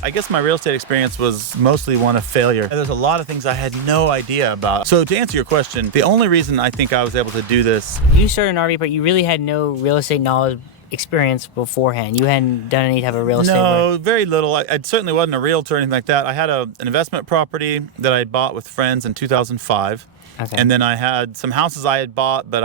I guess my real estate experience was mostly one of failure. There's a lot of things I had no idea about. So to answer your question, the only reason I think I was able to do this. You started an RV park, you really had no real estate knowledge experience beforehand. You hadn't done any type of real estate No, work. very little. I certainly wasn't a realtor or anything like that. I had an investment property that I bought with friends in 2005. Okay. And then I had some houses I had bought, but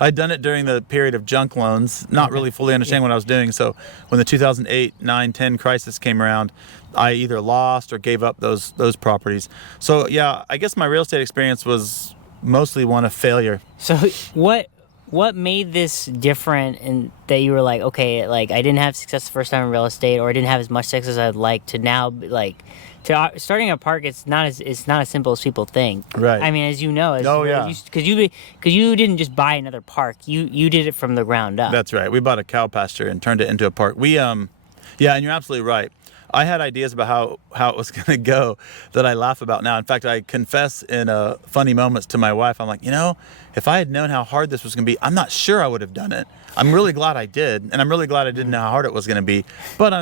I'd done it during the period of junk loans, not really fully understanding what I was doing. So when the 2008, 9, 10 crisis came around, I either lost or gave up those properties. So yeah, I guess my real estate experience was mostly one of failure. So what made this different in that you were like, okay, like I didn't have success the first time in real estate, or I didn't have as much success as I'd like, to now like to starting a park? It's not as simple as people think. Right. I mean, as you know, because you didn't just buy another park. You did it from the ground up. That's right. We bought a cow pasture and turned it into a park. Yeah, and you're absolutely right. I had ideas about how it was going to go that I laugh about now. In fact, I confess in funny moments to my wife, I'm like, if I had known how hard this was going to be, I'm not sure I would have done it. I'm really glad I did, and I'm really glad I didn't know how hard it was going to be. But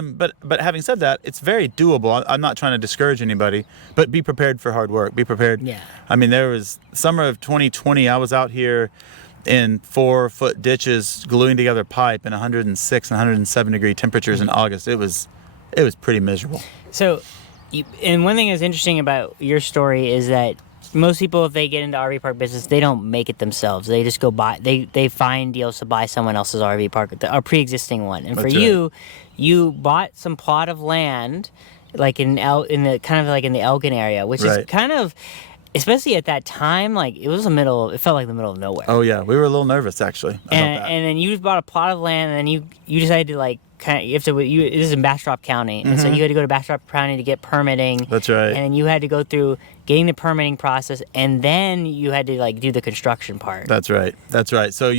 having said that, it's very doable. I'm not trying to discourage anybody, but be prepared for hard work. Be prepared. Yeah. I mean, there was summer of 2020. I was out here in 4-foot ditches gluing together pipe in 106 and 107 degree temperatures in August. It was pretty miserable. So, and one thing that's interesting about your story is that most people, if they get into RV park business, they don't make it themselves. They just go buy. They find deals to buy someone else's RV park, a pre-existing one. And That's for right. you bought some plot of land, like in the Elgin area, which is Right. kind of, especially at that time, like it felt like the middle of nowhere. Oh yeah, we were a little nervous actually about that. And then you just bought a plot of land, and then you decided to like this is in Bastrop County, and so you had to go to Bastrop County to get permitting. That's right. And then you had to go through getting the permitting process, and then you had to like do the construction part. That's right. So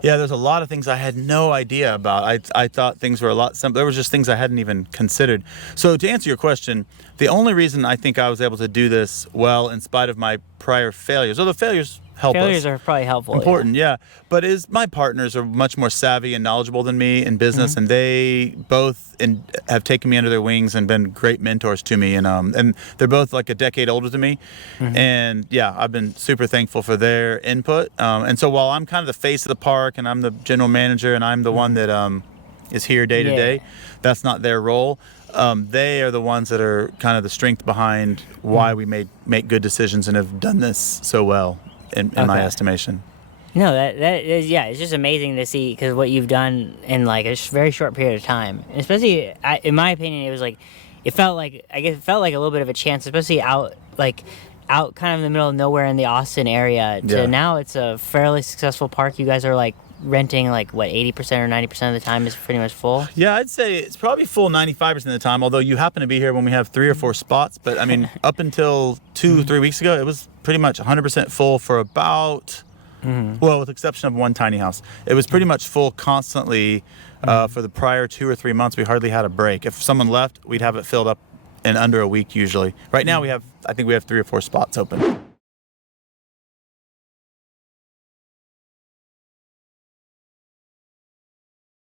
there's a lot of things I had no idea about. I thought things were a lot simpler. There was just things I hadn't even considered. So to answer your question, the only reason I think I was able to do this well in spite of my prior failures, the failures help us. Failures are probably helpful. Important, yeah. But my partners are much more savvy and knowledgeable than me in business, and they both have taken me under their wings and been great mentors to me. And they're both like a decade older than me. And yeah, I've been super thankful for their input. And so while I'm kind of the face of the park and I'm the general manager and I'm the one that is here day to day, that's not their role. They are the ones that are kind of the strength behind why we make good decisions and have done this so well. In my estimation. No, that is, it's just amazing to see, because what you've done in like a very short period of time, and especially in my opinion, it felt like a little bit of a chance, especially out kind of in the middle of nowhere in the Austin area. Now it's a fairly successful park. You guys are like renting 80% or 90% of the time is pretty much full. Yeah, I'd say it's probably full 95% of the time, although you happen to be here when we have 3 or 4 spots. But I mean, up until 2-3 weeks ago, it was pretty much 100% full for about, well, with the exception of one tiny house. It was pretty much full constantly for the prior 2 or 3 months. We hardly had a break. If someone left, we'd have it filled up in under a week usually. Right now I think we have 3 or 4 spots open.